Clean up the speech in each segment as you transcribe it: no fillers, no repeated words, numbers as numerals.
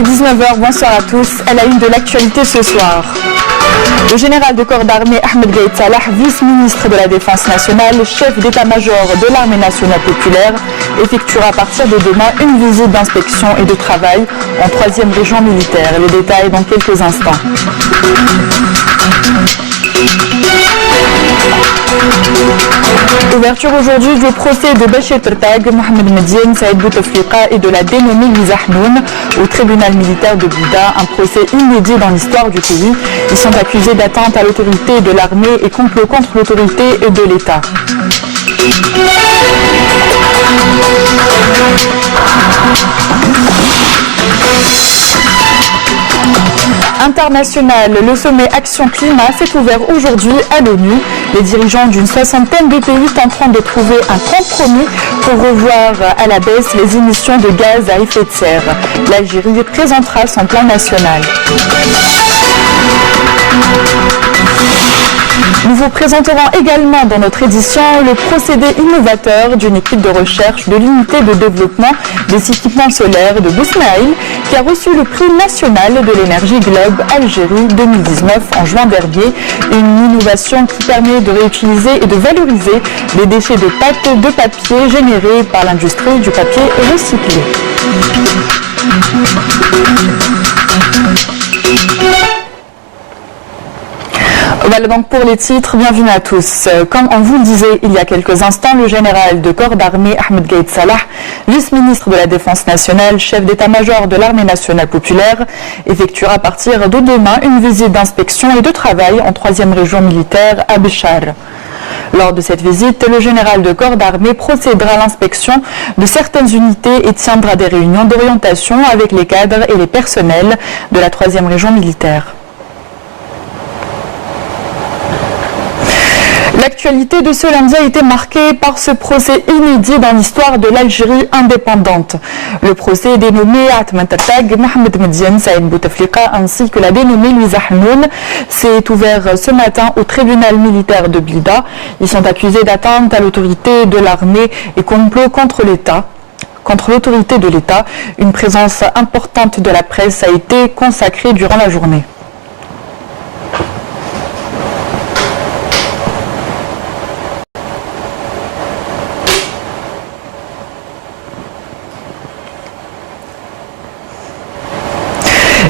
est 19h, bonsoir à tous. À la une de l'actualité ce soir. Le général de corps d'armée Ahmed Gaïd Salah, vice-ministre de la Défense nationale, chef d'état-major de l'armée nationale populaire, effectuera à partir de demain une visite d'inspection et de travail en 3e région militaire. Les détails dans quelques instants. Ouverture aujourd'hui du procès de Bachir Tertag, Mohamed Mediane, Saïd Bouteflika et de la dénommée Louisa Hnoun au tribunal militaire de Blida, un procès inédit dans l'histoire du pays. Ils sont accusés d'atteinte à l'autorité de l'armée et complot contre l'autorité de l'État. International, le sommet Action Climat s'est ouvert aujourd'hui à l'ONU. Les dirigeants d'une 60aine de pays tenteront de trouver un compromis pour revoir à la baisse les émissions de gaz à effet de serre. L'Algérie présentera son plan national. Nous vous présenterons également dans notre édition le procédé innovateur d'une équipe de recherche de l'unité de développement des équipements solaires de Bousmaïl qui a reçu le prix national de l'énergie Globe Algérie 2019 en juin dernier. Une innovation qui permet de réutiliser et de valoriser les déchets de pâte de papier générés par l'industrie du papier recyclé. Voilà donc pour les titres, bienvenue à tous. Comme on vous le disait il y a quelques instants, le général de corps d'armée Ahmed Gaïd Salah, vice-ministre de la Défense nationale, chef d'état-major de l'armée nationale populaire, effectuera à partir de demain une visite d'inspection et de travail en 3e région militaire à Béchar. Lors de cette visite, le général de corps d'armée procédera à l'inspection de certaines unités et tiendra des réunions d'orientation avec les cadres et les personnels de la 3e région militaire. L'actualité de ce lundi a été marquée par ce procès inédit dans l'histoire de l'Algérie indépendante. Le procès dénommé Atman Tertag, Mohamed Mediane, Saïd Bouteflika ainsi que la dénommée Louisa Hnoun s'est ouvert ce matin au tribunal militaire de Blida. Ils sont accusés d'atteinte à l'autorité de l'armée et complot contre l'État. Contre l'autorité de l'État, une présence importante de la presse a été consacrée durant la journée.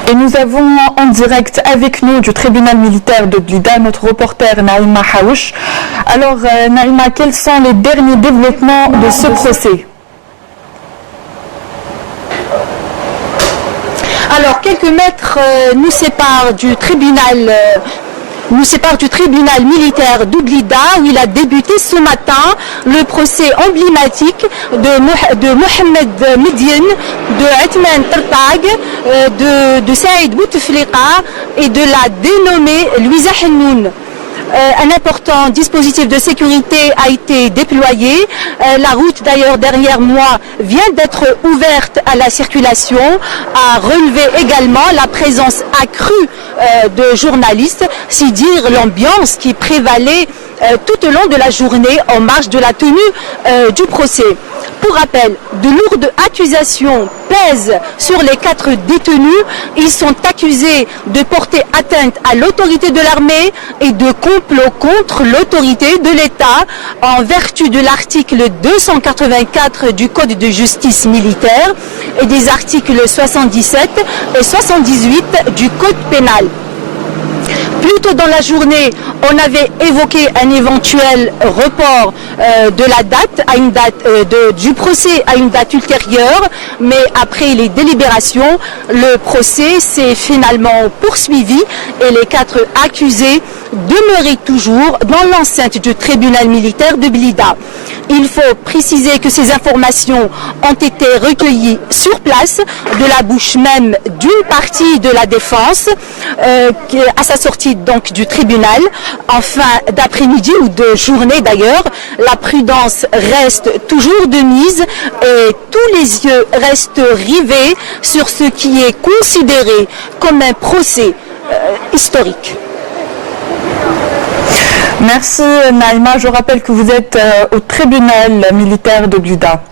Et nous avons en direct avec nous du tribunal militaire de Blida notre reporter Naïma Haouch. Alors Naïma, quels sont les derniers développements de ce procès ? Alors quelques mètres nous séparent du tribunal militaire de Blida où il a débuté ce matin le procès emblématique de Mohamed Mediane, de Atman Tertag, de Saïd Bouteflika et de la dénommée Louisa Hnoun. Un important dispositif de sécurité a été déployé. La route d'ailleurs derrière moi vient d'être ouverte à la circulation, a relevé également la présence accrue de journalistes, si dire l'ambiance qui prévalait tout au long de la journée en marge de la tenue du procès. Pour rappel, de lourdes accusations pèsent sur les 4 détenus. Ils sont accusés de porter atteinte à l'autorité de l'armée et de complot contre l'autorité de l'État en vertu de l'article 284 du Code de justice militaire et des articles 77 et 78 du Code pénal. Plus tôt dans la journée, on avait évoqué un éventuel report de la date, à une date du procès à une date ultérieure, mais après les délibérations, le procès s'est finalement poursuivi et les 4 accusés demeuraient toujours dans l'enceinte du tribunal militaire de Blida. Il faut préciser que ces informations ont été recueillies sur place, de la bouche même d'une partie de la défense, à sa sortie donc du tribunal, en fin d'après-midi ou de journée d'ailleurs. La prudence reste toujours de mise et tous les yeux restent rivés sur ce qui est considéré comme un procès historique. Merci Naïma, je rappelle que vous êtes au tribunal militaire de Blida.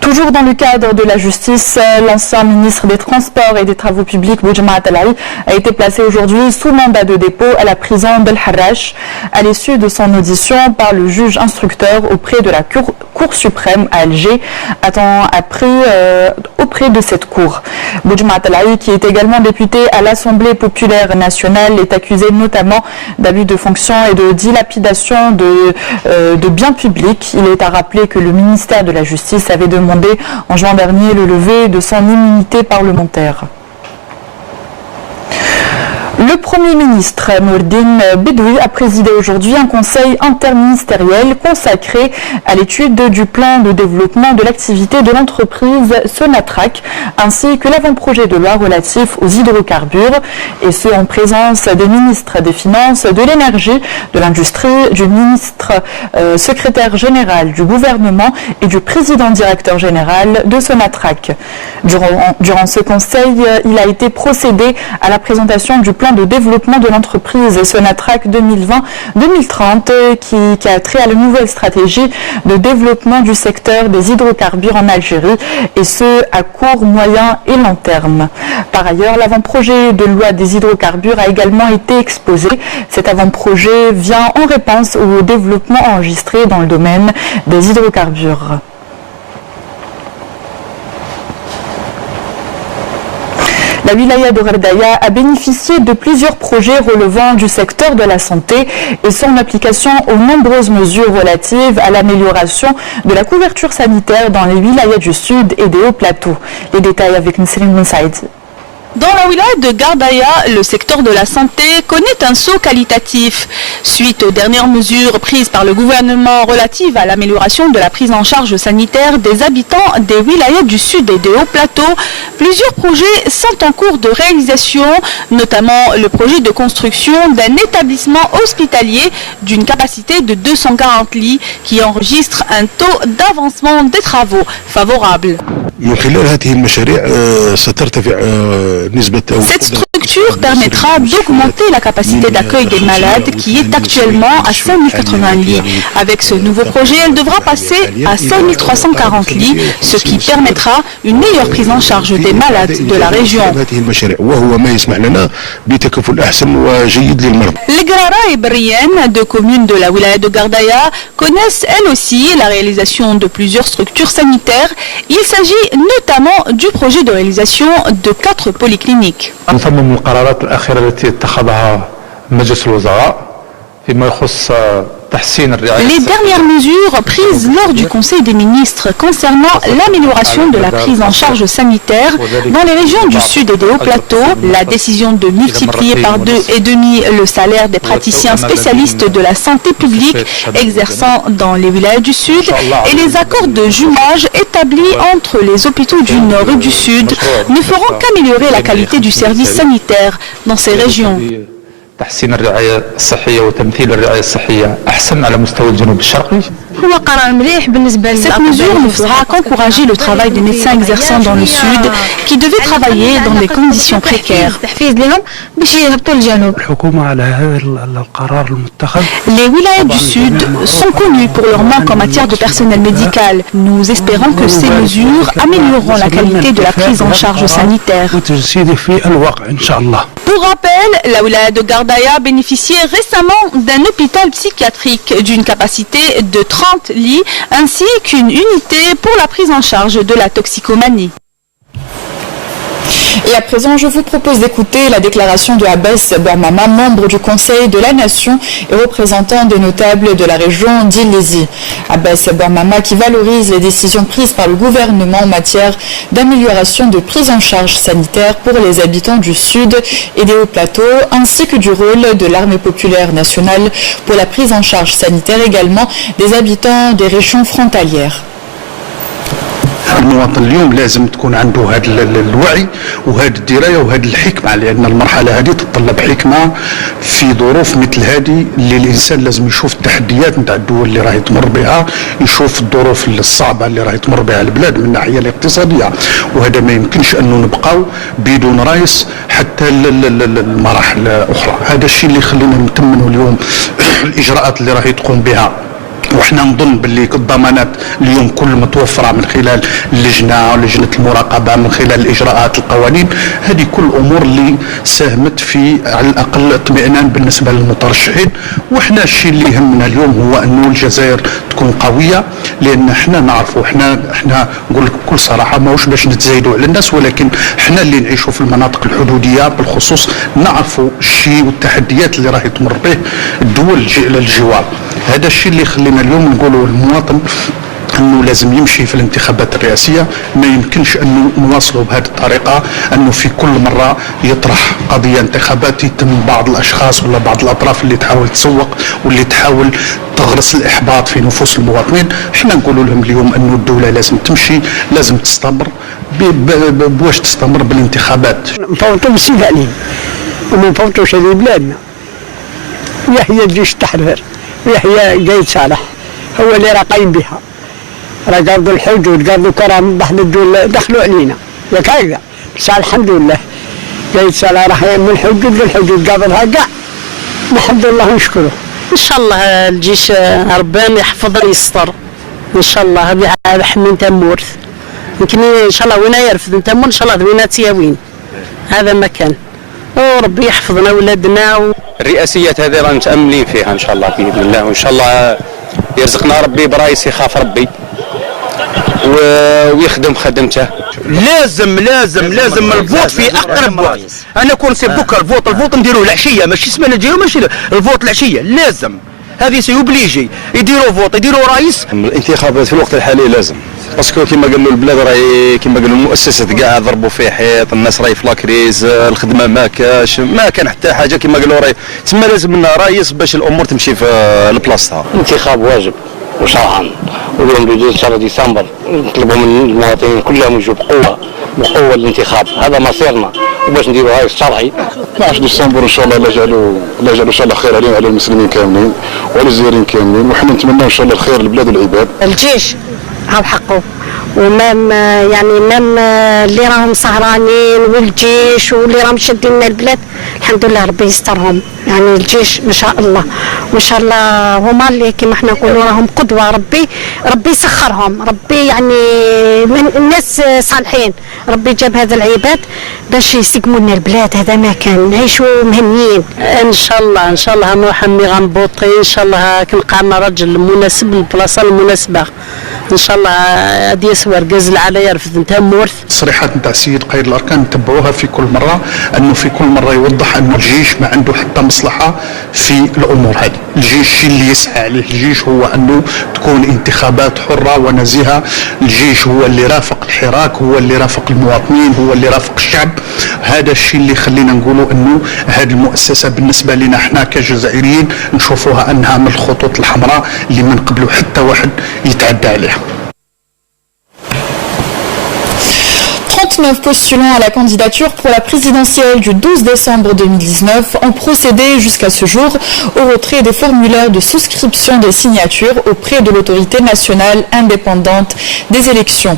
Toujours dans le cadre de la justice, l'ancien ministre des Transports et des Travaux publics, Boujedmaat El-Aï, a été placé aujourd'hui sous mandat de dépôt à la prison d'El Harrach à l'issue de son audition par le juge instructeur auprès de la Cour suprême à Alger, auprès de cette cour. Boujedmaat El-Aï, qui est également député à l'Assemblée populaire nationale, est accusé notamment d'abus de fonction et de dilapidation de biens publics. Il est à rappeler que le ministère de la Justice avait demandé en juin dernier le lever de son immunité parlementaire. Le Premier ministre Nourdine Bedoui a présidé aujourd'hui un conseil interministériel consacré à l'étude du plan de développement de l'activité de l'entreprise Sonatrach ainsi que l'avant-projet de loi relatif aux hydrocarbures, et ce en présence des ministres des Finances, de l'Énergie, de l'Industrie, du ministre secrétaire général du gouvernement et du président directeur général de Sonatrach. Durant ce conseil, il a été procédé à la présentation du plan de développement de l'entreprise Sonatrach 2020-2030 qui a trait à la nouvelle stratégie de développement du secteur des hydrocarbures en Algérie, et ce à court, moyen et long terme. Par ailleurs, l'avant-projet de loi des hydrocarbures a également été exposé. Cet avant-projet vient en réponse au développement enregistré dans le domaine des hydrocarbures. La wilaya de Ghardaïa a bénéficié de plusieurs projets relevant du secteur de la santé et son application aux nombreuses mesures relatives à l'amélioration de la couverture sanitaire dans les wilayas du Sud et des hauts plateaux. Les détails avec Nisrine Moussaïd. Dans la wilaya de Ghardaïa, le secteur de la santé connaît un saut qualitatif. Suite aux dernières mesures prises par le gouvernement relatives à l'amélioration de la prise en charge sanitaire des habitants des wilayas du sud et des hauts plateaux, plusieurs projets sont en cours de réalisation, notamment le projet de construction d'un établissement hospitalier d'une capacité de 240 lits qui enregistre un taux d'avancement des travaux favorable. Cette structure permettra d'augmenter la capacité d'accueil des malades qui est actuellement à 5080 lits. Avec ce nouveau projet, elle devra passer à 5340 lits, ce qui permettra une meilleure prise en charge des malades de la région. Les Grara et Brienne, deux communes de la wilaya de Ghardaïa, connaissent elles aussi la réalisation de plusieurs structures sanitaires. Il s'agit notamment du projet de réalisation de 4 polycliniques. نصمم القرارات الأخيرة التي اتخذها مجلس الوزراء فيما يخص Les dernières mesures prises lors du Conseil des ministres concernant l'amélioration de la prise en charge sanitaire dans les régions du Sud et des hauts plateaux, la décision de multiplier par 2,5 le salaire des praticiens spécialistes de la santé publique exerçant dans les wilayas du Sud et les accords de jumelage établis entre les hôpitaux du Nord et du Sud ne feront qu'améliorer la qualité du service sanitaire dans ces régions. تحسين الرعاية الصحية وتمثيل الرعاية الصحية أحسن على مستوى الجنوب الشرقي. Cette mesure ne fera qu'encourager le travail des médecins exerçant dans le Sud qui devaient travailler dans des conditions précaires. Les wilayas du Sud sont connus pour leur manque en matière de personnel médical. Nous espérons que ces mesures amélioreront la qualité de la prise en charge sanitaire. Pour rappel, la wilaya de Ghardaïa bénéficiait récemment d'un hôpital psychiatrique d'une capacité de 30 lits ainsi qu'une unité pour la prise en charge de la toxicomanie. Et à présent, je vous propose d'écouter la déclaration de Abbas Bouamama, membre du Conseil de la Nation et représentant des notables de la région d'Il-Lézi. Abbas Bouamama qui valorise les décisions prises par le gouvernement en matière d'amélioration de prise en charge sanitaire pour les habitants du Sud et des hauts plateaux, ainsi que du rôle de l'armée populaire nationale pour la prise en charge sanitaire également des habitants des régions frontalières. المواطن اليوم لازم تكون عنده هذا الوعي وهذه الدرايه وهذه الحكمه، لان المرحله هذه تتطلب حكمه في ظروف مثل هذه اللي الانسان لازم يشوف التحديات نتاع الدول اللي راهي تمر بها، يشوف الظروف الصعبه اللي راهي تمر بها البلاد من الناحيه الاقتصاديه، وهذا ما يمكنش انه نبقاو بدون رئيس حتى المراحل الاخرى. هذا الشيء اللي يخلينا نتمنوا اليوم الاجراءات اللي راهي تقوم بها وحنا نظن باللي الضمانات اليوم كل متوفره من خلال اللجنه ولجنه المراقبه، من خلال الاجراءات القوانين، هذه كل امور اللي ساهمت في على الاقل اطمئنان بالنسبه للمترشحين. وحنا الشيء اللي يهمنا اليوم هو انه الجزائر تكون قويه، لان احنا نعرفوا احنا نقول لك بكل صراحه ماهوش باش نتزايدوا على الناس، ولكن احنا اللي نعيشوا في المناطق الحدوديه بالخصوص نعرفوا الشيء والتحديات اللي راهي تمر به الدول الجوار. هذا الشيء اللي يخلينا اليوم نقولوا للمواطن انه لازم يمشي في الانتخابات الرئاسيه. ما يمكنش انه نواصلوا بهذه الطريقه، انه في كل مره يطرح قضيه انتخابات يتم بعض الاشخاص ولا بعض الاطراف اللي تحاول تسوق واللي تحاول تغرس الاحباط في نفوس المواطنين. احنا نقولوا لهم اليوم انه الدوله لازم تمشي، لازم تستمر. بواش تستمر بالانتخابات؟ نفوتوا بالسيف عليهم وما نفوتوش على بلادنا. يحيى الجيش التحرير ويحيى قايد صالح هو اللي راه قايم بها، راه قابضوا الحدود، قابضوا كرم بعض الدول دخلوا علينا ياك هكذا. بس الحمد لله قايد صالح راه من الحدود للحدود قابضها كاع، نحمد الله ونشكره. ان شاء الله الجيش ربنا يحفظ ويستر ان شاء الله بحمين تمورث. يمكن ان شاء الله وين يرفد تمور ان شاء الله وين تياوين هذا مكان، وربي يحفظنا ولادنا. الرئاسيات هذه راه متاملين فيها ان شاء الله باذن الله، وان شاء الله يرزقنا ربي برايس يخاف ربي ويخدم خدمته. لازم الفوت في اقرب وقت. انا كون سي بكره الفوت نديروه العشيه، ماشي سمانه نديروه، ماشي الفوت العشيه لازم. هذه سيوبليجي يديروا فوت يديروا رئيس. الانتخابات في الوقت الحالي لازم، باسكو كما قالوا البلاد راهي كما قالوا المؤسسات كاع ضربوا في حيط، الناس راهي في لاكريز، الخدمه ما كان حتى حاجه كما قالوا راهي تسمى لازم لنا رئيس باش الامور تمشي في لبلاصتها. الانتخاب واجب وشرعا، واليوم بيجي شهر ديسمبر نطلبوا من المواطنين كلهم يجوا بقوه الانتخاب، هذا مصيرنا وباش نديروا رئيس شرعي. 12 ديسمبر ان شاء الله لا جعلوا ان شاء الله خير علينا وعلى المسلمين كاملين وعلى الجزائريين كاملين، وحنا نتمنى ان شاء الله الخير للبلاد والعباد. الجيش هاو حقه، ومام يعني مام اللي راهم سهرانين والجيش واللي راهم شادين لنا البلاد الحمد لله ربي يسترهم. يعني الجيش ما شاء الله وان شاء الله هما اللي كما احنا نقولوا راهم قدوه، ربي يسخرهم، ربي يعني من الناس صالحين، ربي جاب هذا العباد باش يسقموا لنا البلاد. هذا ما كان نعيشوا مهنيين ان شاء الله نروح مي غنبوطي ان شاء الله كنلقى رجل مناسب للبلاصه المناسبه ان شاء الله. هذه يسوى ركز على يرفد نتا مورث. التصريحات نتاع السيد قائد الاركان نتبعوها في كل مره، انه في كل مره يوضح انه الجيش ما عنده حتى مصلحه في الامور هذه. الجيش اللي يسعى عليه الجيش هو انه تكون انتخابات حره ونزيهه. الجيش هو اللي رافق الحراك، هو اللي رافق المواطنين، هو اللي رافق الشعب. هذا الشيء اللي خلينا نقولوا انه هذه المؤسسه بالنسبه لنا احنا كجزائريين نشوفوها انها من الخطوط الحمراء اللي ما نقبلوا حتى واحد يتعدى عليها. 39 postulants à la candidature pour la présidentielle du 12 décembre 2019 ont procédé jusqu'à ce jour au retrait des formulaires de souscription des signatures auprès de l'autorité nationale indépendante des élections.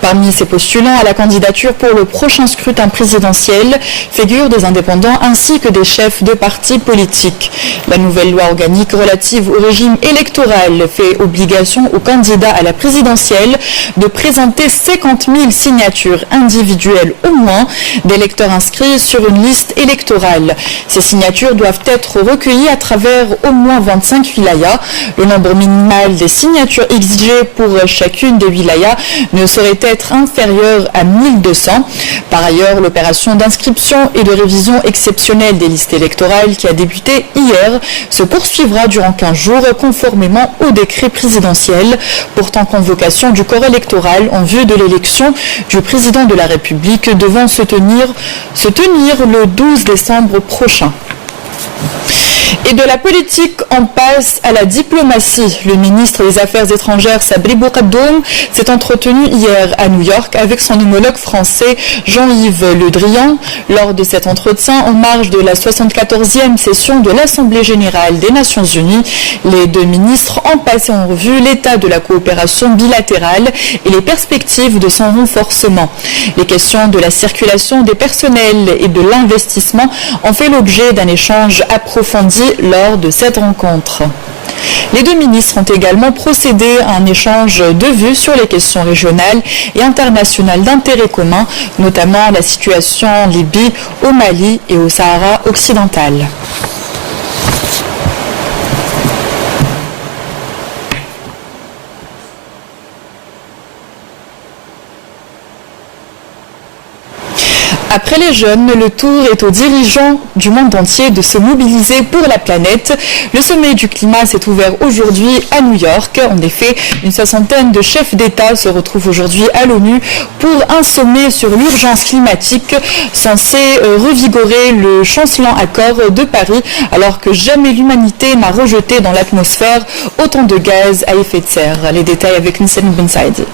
Parmi ces postulants à la candidature pour le prochain scrutin présidentiel figurent des indépendants ainsi que des chefs de partis politiques. La nouvelle loi organique relative au régime électoral fait obligation aux candidats à la présidentielle de présenter 50 000 signatures individuelles au moins d'électeurs inscrits sur une liste électorale. Ces signatures doivent être recueillies à travers au moins 25 wilayas. Le nombre minimal des signatures exigées pour chacune des wilayas ne saurait être inférieur à 1200. Par ailleurs, l'opération d'inscription et de révision exceptionnelle des listes électorales qui a débuté hier se poursuivra durant 15 jours conformément au décret présidentiel portant convocation du corps électoral en vue de l'élection du président de la République devant se tenir le 12 décembre prochain. Et de la politique, on passe à la diplomatie. Le ministre des Affaires étrangères, Sabri Boukaddoum, s'est entretenu hier à New York avec son homologue français Jean-Yves Le Drian. Lors de cet entretien, en marge de la 74e session de l'Assemblée générale des Nations unies, les deux ministres ont passé en revue l'état de la coopération bilatérale et les perspectives de son renforcement. Les questions de la circulation des personnels et de l'investissement ont fait l'objet d'un échange approfondi lors de cette rencontre. Les deux ministres ont également procédé à un échange de vues sur les questions régionales et internationales d'intérêt commun, notamment la situation en Libye, au Mali et au Sahara occidental. Après les jeunes, le tour est aux dirigeants du monde entier de se mobiliser pour la planète. Le sommet du climat s'est ouvert aujourd'hui à New York. En effet, une soixantaine de chefs d'État se retrouvent aujourd'hui à l'ONU pour un sommet sur l'urgence climatique censé revigorer le chancelant accord de Paris, alors que jamais l'humanité n'a rejeté dans l'atmosphère autant de gaz à effet de serre. Les détails avec Nissan Ben Saïdi.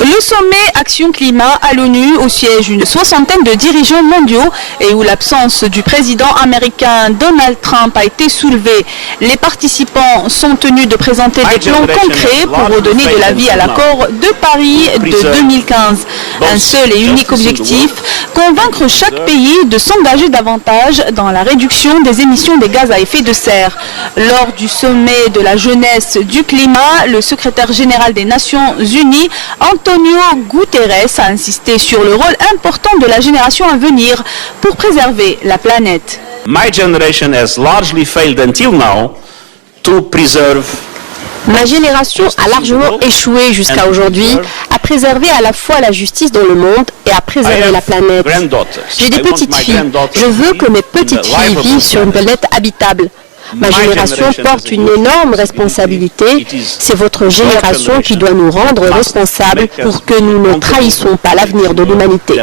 Le sommet Action Climat à l'ONU, où siège une soixantaine de dirigeants mondiaux et où l'absence du président américain Donald Trump a été soulevée. Les participants sont tenus de présenter des plans concrets pour redonner de la vie à l'accord de Paris de 2015. Un seul et unique objectif, convaincre chaque pays de s'engager davantage dans la réduction des émissions des gaz à effet de serre. Lors du sommet de la jeunesse du climat, le secrétaire général des Nations Unies, Antonio Guterres, a insisté sur le rôle important de la génération à venir pour préserver la planète. My generation has largely failed until now to preserve. Ma génération a largement échoué jusqu'à aujourd'hui à préserver à la fois la justice dans le monde et à préserver la planète. J'ai des petites filles. Je veux que mes petites filles vivent sur une planète habitable. Ma génération porte une énorme responsabilité. C'est votre génération qui doit nous rendre responsables pour que nous ne trahissons pas l'avenir de l'humanité.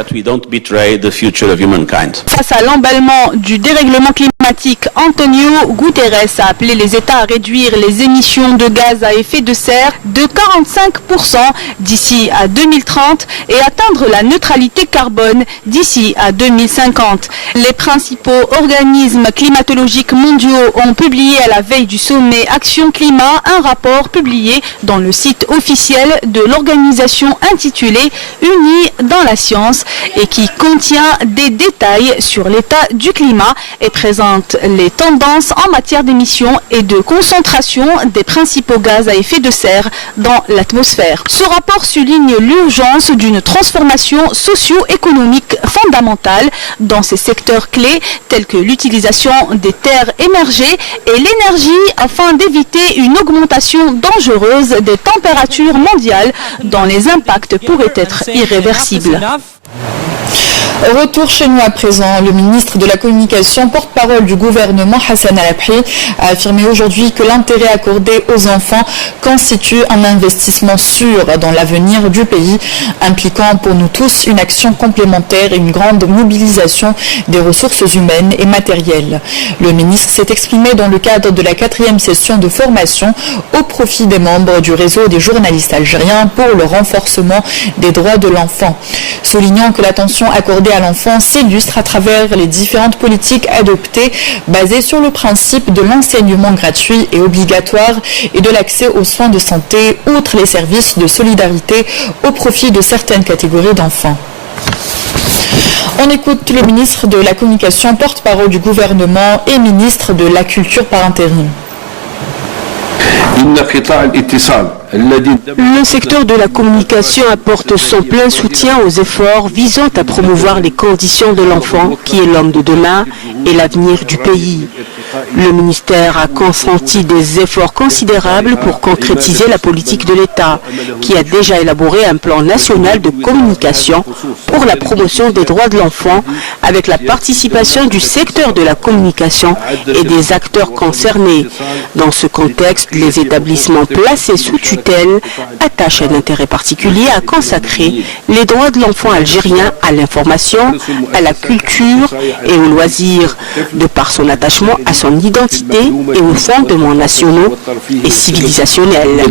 Face à l'emballement du dérèglement climatique, Antonio Guterres a appelé les États à réduire les émissions de gaz à effet de serre de 45% d'ici à 2030 et atteindre la neutralité carbone d'ici à 2050. Les principaux organismes climatologiques mondiaux ont publié à la veille du sommet Action Climat un rapport publié dans le site officiel de l'organisation intitulé Unis dans la science et qui contient des détails sur l'état du climat et présente les tendances en matière d'émissions et de concentration des principaux gaz à effet de serre dans l'atmosphère. Ce rapport souligne l'urgence d'une transformation socio-économique fondamentale dans ces secteurs clés tels que l'utilisation des terres émergées et l'énergie afin d'éviter une augmentation dangereuse des températures mondiales dont les impacts pourraient être irréversibles. Retour chez nous à présent. Le ministre de la Communication, porte-parole du gouvernement, Hassan Al-Abhi, a affirmé aujourd'hui que l'intérêt accordé aux enfants constitue un investissement sûr dans l'avenir du pays, impliquant pour nous tous une action complémentaire et une grande mobilisation des ressources humaines et matérielles. Le ministre s'est exprimé dans le cadre de la 4e session de formation au profit des membres du réseau des journalistes algériens pour le renforcement des droits de l'enfant, soulignant que l'attention accordée à l'enfant s'illustre à travers les différentes politiques adoptées basées sur le principe de l'enseignement gratuit et obligatoire et de l'accès aux soins de santé, outre les services de solidarité au profit de certaines catégories d'enfants. On écoute le ministre de la Communication, porte-parole du gouvernement et ministre de la Culture par intérim. Le secteur de la communication apporte son plein soutien aux efforts visant à promouvoir les conditions de l'enfant, qui est l'homme de demain et l'avenir du pays. Le ministère a consenti des efforts considérables pour concrétiser la politique de l'État, qui a déjà élaboré un plan national de communication pour la promotion des droits de l'enfant, avec la participation du secteur de la communication et des acteurs concernés. Dans ce contexte, les établissements placés sous tutelle attachent un intérêt particulier à consacrer les droits de l'enfant algérien à l'information, à la culture et aux loisirs, de par son attachement à son identité et aux fondements nationaux et civilisationnels.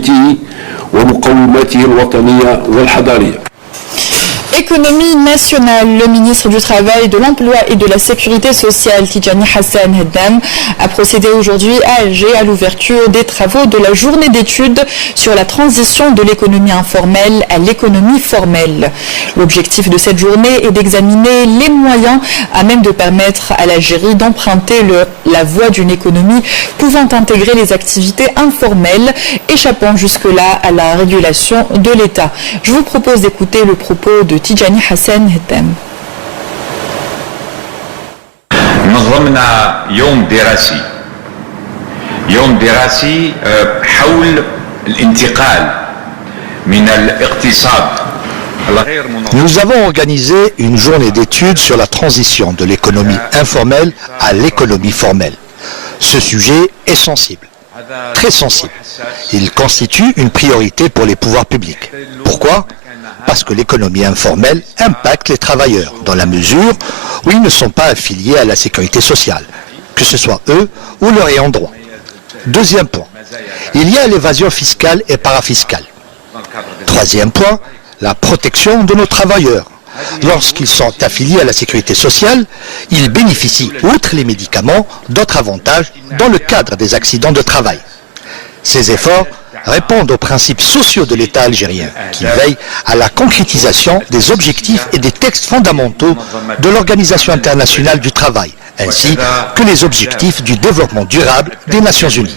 Économie nationale, le ministre du Travail, de l'Emploi et de la Sécurité sociale, Tidjani Hassan Heddam, a procédé aujourd'hui à Alger à l'ouverture des travaux de la journée d'études sur la transition de l'économie informelle à l'économie formelle. L'objectif de cette journée est d'examiner les moyens à même de permettre à l'Algérie d'emprunter la voie d'une économie pouvant intégrer les activités informelles, échappant jusque-là à la régulation de l'État. Je vous propose d'écouter le propos de Tidjani Hassan Heddam. نظمنا يوم دراسي حول الانتقال من الاقتصاد. Nous avons organisé une journée d'études sur la transition de l'économie informelle à l'économie formelle. Ce sujet est sensible, très sensible. Il constitue une priorité pour les pouvoirs publics. Pourquoi ? Parce que l'économie informelle impacte les travailleurs, dans la mesure où ils ne sont pas affiliés à la sécurité sociale, que ce soit eux ou leurs ayants droit. Deuxième point, il y a l'évasion fiscale et parafiscale. Troisième point, la protection de nos travailleurs. Lorsqu'ils sont affiliés à la sécurité sociale, ils bénéficient, outre les médicaments, d'autres avantages dans le cadre des accidents de travail. Ces efforts répondent aux principes sociaux de l'État algérien, qui veille à la concrétisation des objectifs et des textes fondamentaux de l'Organisation internationale du travail, ainsi que les objectifs du développement durable des Nations Unies.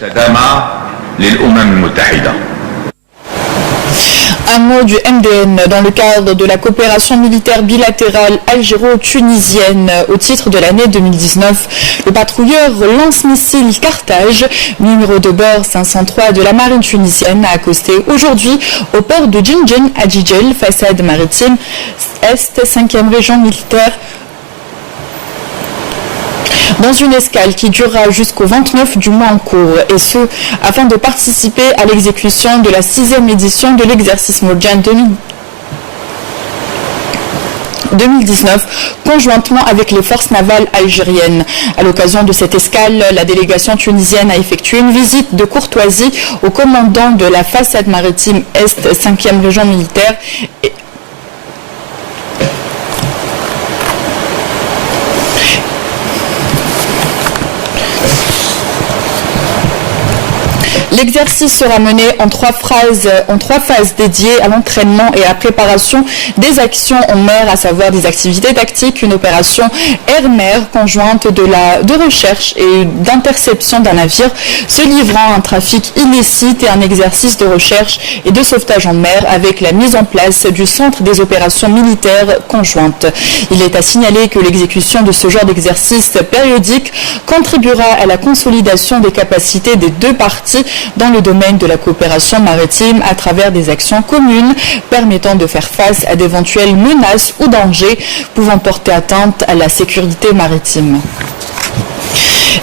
Un mot du MDN dans le cadre de la coopération militaire bilatérale algéro-tunisienne au titre de l'année 2019. Le patrouilleur lance-missile Carthage, numéro de bord 503 de la marine tunisienne, a accosté aujourd'hui au port de Djindjen à Djidjel, façade maritime Est, 5e région militaire, dans une escale qui durera jusqu'au 29 du mois en cours, et ce, afin de participer à l'exécution de la 6e édition de l'exercice Mourjan 2019, conjointement avec les forces navales algériennes. À l'occasion de cette escale, la délégation tunisienne a effectué une visite de courtoisie au commandant de la façade maritime Est, 5e région militaire, et l'exercice sera mené en trois phases dédiées à l'entraînement et à la préparation des actions en mer, à savoir des activités tactiques, une opération air-mer conjointe de recherche et d'interception d'un navire se livrant à un trafic illicite et un exercice de recherche et de sauvetage en mer avec la mise en place du centre des opérations militaires conjointes. Il est à signaler que l'exécution de ce genre d'exercice périodique contribuera à la consolidation des capacités des deux parties dans le domaine de la coopération maritime à travers des actions communes permettant de faire face à d'éventuelles menaces ou dangers pouvant porter atteinte à la sécurité maritime.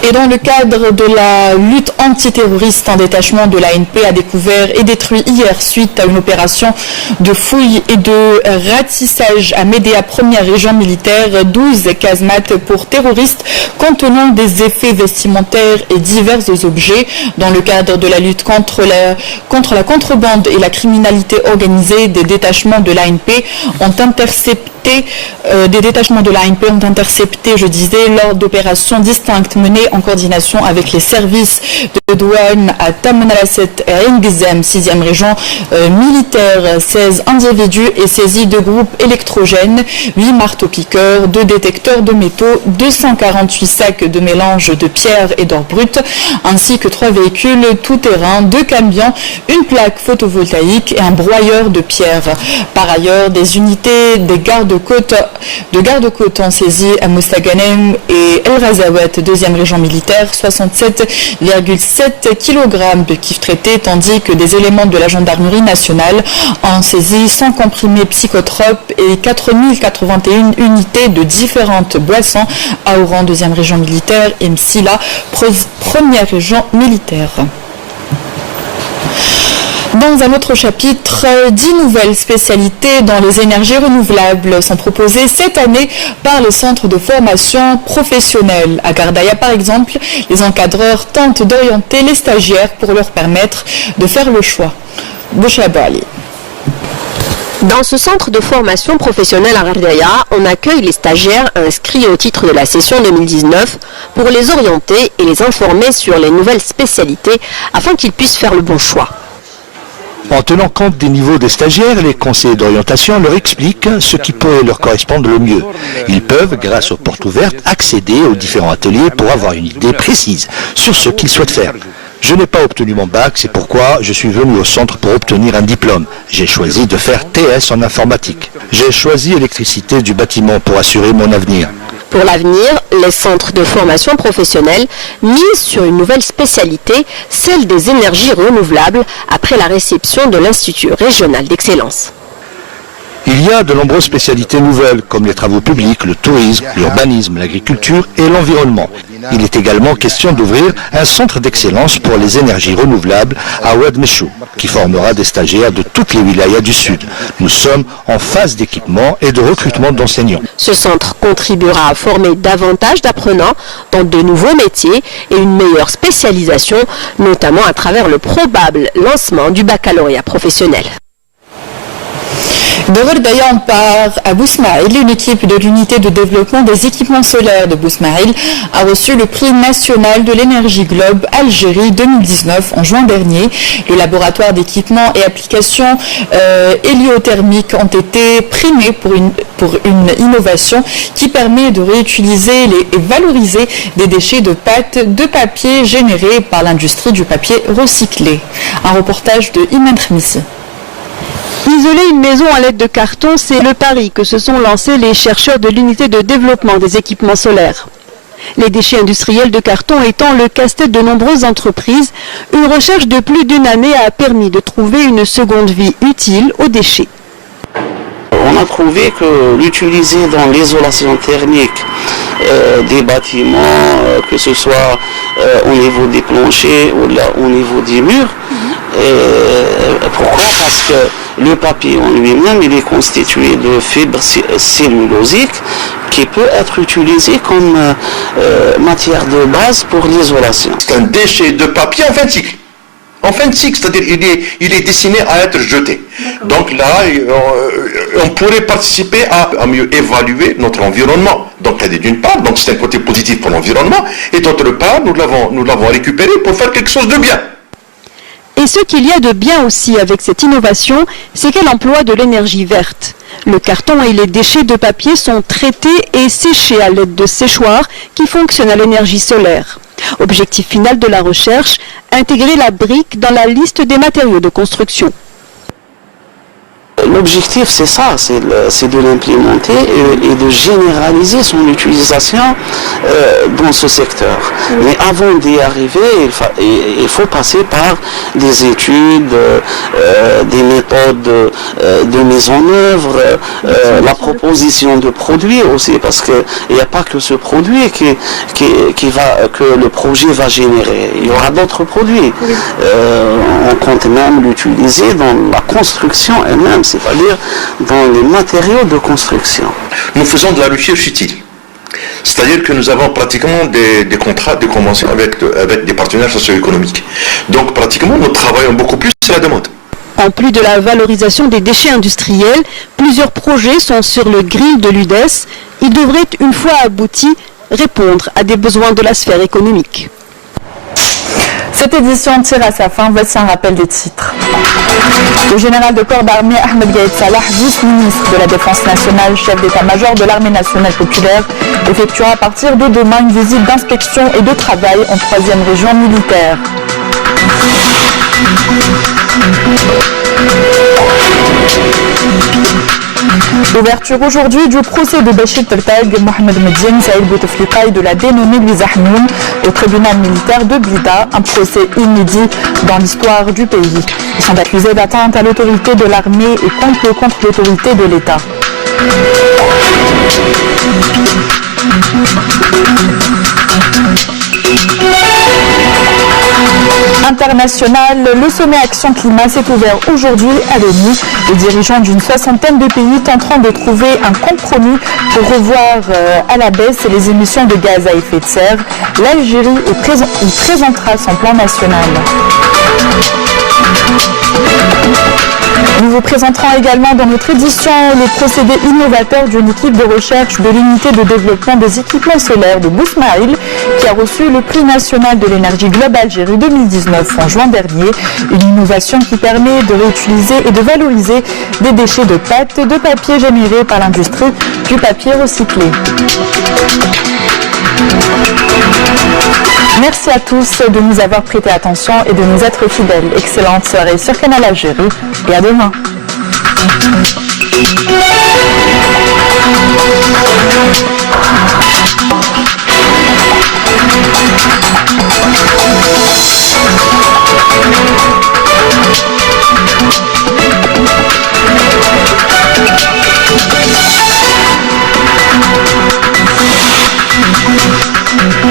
Et dans le cadre de la lutte antiterroriste, un détachement de l'ANP a découvert et détruit hier, suite à une opération de fouille et de ratissage à Médéa, première région militaire, 12 casemates pour terroristes contenant des effets vestimentaires et divers objets. Dans le cadre de la lutte contre la contrebande et la criminalité organisée, des détachements de l'ANP ont intercepté je disais, lors d'opérations distinctes menées en coordination avec les services de douane à Tamanrasset et Ingizem, 6e région militaire. 16 individus et saisis de groupes électrogènes, 8 marteaux-piqueurs, 2 détecteurs de métaux, 248 sacs de mélange de pierres et d'or brut, ainsi que 3 véhicules tout-terrain, 2 camions, une plaque photovoltaïque et un broyeur de pierres. Par ailleurs, des unités des gardes-côtes ont saisi à Mostaganem et El Razawat, 2e région militaire, 67,7 kg de kif traité, tandis que des éléments de la gendarmerie nationale ont saisi 100 comprimés psychotropes et 4081 unités de différentes boissons à Oran, 2e région militaire, et Msila, 1re région militaire. Dans un autre chapitre, 10 nouvelles spécialités dans les énergies renouvelables sont proposées cette année par les centres de formation professionnelle. À Gardaïa, par exemple, les encadreurs tentent d'orienter les stagiaires pour leur permettre de faire le choix. Bouchabali. Dans ce centre de formation professionnelle à Ghardaya, on accueille les stagiaires inscrits au titre de la session 2019 pour les orienter et les informer sur les nouvelles spécialités afin qu'ils puissent faire le bon choix. En tenant compte des niveaux des stagiaires, les conseillers d'orientation leur expliquent ce qui pourrait leur correspondre le mieux. Ils peuvent, grâce aux portes ouvertes, accéder aux différents ateliers pour avoir une idée précise sur ce qu'ils souhaitent faire. Je n'ai pas obtenu mon bac, c'est pourquoi je suis venu au centre pour obtenir un diplôme. J'ai choisi de faire TS en informatique. J'ai choisi électricité du bâtiment pour assurer mon avenir. Pour l'avenir, les centres de formation professionnelle misent sur une nouvelle spécialité, celle des énergies renouvelables, après la réception de l'Institut régional d'excellence. Il y a de nombreuses spécialités nouvelles, comme les travaux publics, le tourisme, l'urbanisme, l'agriculture et l'environnement. Il est également question d'ouvrir un centre d'excellence pour les énergies renouvelables à Oued Mechou, qui formera des stagiaires de toutes les wilayas du Sud. Nous sommes en phase d'équipement et de recrutement d'enseignants. Ce centre contribuera à former davantage d'apprenants dans de nouveaux métiers et une meilleure spécialisation, notamment à travers le probable lancement du baccalauréat professionnel. De Ghardaya, on part à Bousmaïl. Une équipe de l'unité de développement des équipements solaires de Bousmaïl a reçu le prix national de l'énergie Globe Algérie 2019 en juin dernier. Le laboratoire d'équipements et applications héliothermiques ont été primés pour une innovation qui permet de réutiliser et valoriser des déchets de pâte de papier générés par l'industrie du papier recyclé. Un reportage de Iman Khmissi. Isoler une maison à l'aide de carton, c'est le pari que se sont lancés les chercheurs de l'unité de développement des équipements solaires. Les déchets industriels de carton étant le casse-tête de nombreuses entreprises, une recherche de plus d'une année a permis de trouver une seconde vie utile aux déchets. On a trouvé que l'utiliser dans l'isolation thermique des bâtiments, que ce soit au niveau des planchers ou là, au niveau des murs, pourquoi? Parce que le papier en lui-même, il est constitué de fibres cellulosiques qui peut être utilisé comme matière de base pour l'isolation. C'est un déchet de papier en fin de cycle. En fin de cycle, c'est-à-dire il est destiné à être jeté. Donc là, on pourrait participer à mieux évaluer notre environnement. Donc d'une part, donc c'est un côté positif pour l'environnement, et d'autre part, nous l'avons récupéré pour faire quelque chose de bien. Et ce qu'il y a de bien aussi avec cette innovation, c'est qu'elle emploie de l'énergie verte. Le carton et les déchets de papier sont traités et séchés à l'aide de séchoirs qui fonctionnent à l'énergie solaire. Objectif final de la recherche, intégrer la brique dans la liste des matériaux de construction. L'objectif, c'est ça, c'est de l'implémenter et de généraliser son utilisation dans ce secteur. Mais avant d'y arriver, il faut passer par des études, des méthodes de mise en œuvre, la proposition de produits aussi, parce qu'il n'y a pas que ce produit que le projet va générer. Il y aura d'autres produits. On compte même l'utiliser dans la construction elle-même, c'est-à-dire dans les matériaux de construction. Nous faisons de la recherche utile. C'est-à-dire que nous avons pratiquement des contrats, des conventions avec des partenaires socio-économiques. Donc pratiquement, nous travaillons beaucoup plus sur la demande. En plus de la valorisation des déchets industriels, plusieurs projets sont sur le grill de l'UDES. Ils devraient, une fois aboutis, répondre à des besoins de la sphère économique. Cette édition tire à sa fin. Voici un rappel des titres. Le général de corps d'armée Ahmed Gaïd Salah, vice-ministre de la Défense nationale, chef d'état-major de l'armée nationale populaire, effectuera à partir de demain une visite d'inspection et de travail en 3e région militaire. Ouverture aujourd'hui du procès de Bachir Tertag, Mohamed Medine, Saïd Bouteflika et de la dénommée Louisa Hanoun au tribunal militaire de Blida, un procès inédit dans l'histoire du pays. Ils sont accusés d'atteinte à l'autorité de l'armée et complot contre l'autorité de l'État. International, le sommet Action Climat s'est ouvert aujourd'hui à l'ONU. Les dirigeants d'une 60aine de pays tenteront de trouver un compromis pour revoir à la baisse les émissions de gaz à effet de serre. L'Algérie y présentera son plan national. vous présenterons également dans notre édition les procédés innovateurs d'une équipe de recherche de l'unité de développement des équipements solaires de Bousmaïl qui a reçu le prix national de l'énergie Globe Algérie 2019 en juin dernier. Une innovation qui permet de réutiliser et de valoriser des déchets de pâte de papier générés par l'industrie du papier recyclé. Merci à tous de nous avoir prêté attention et de nous être fidèles. Excellente soirée sur Canal Algérie et à demain.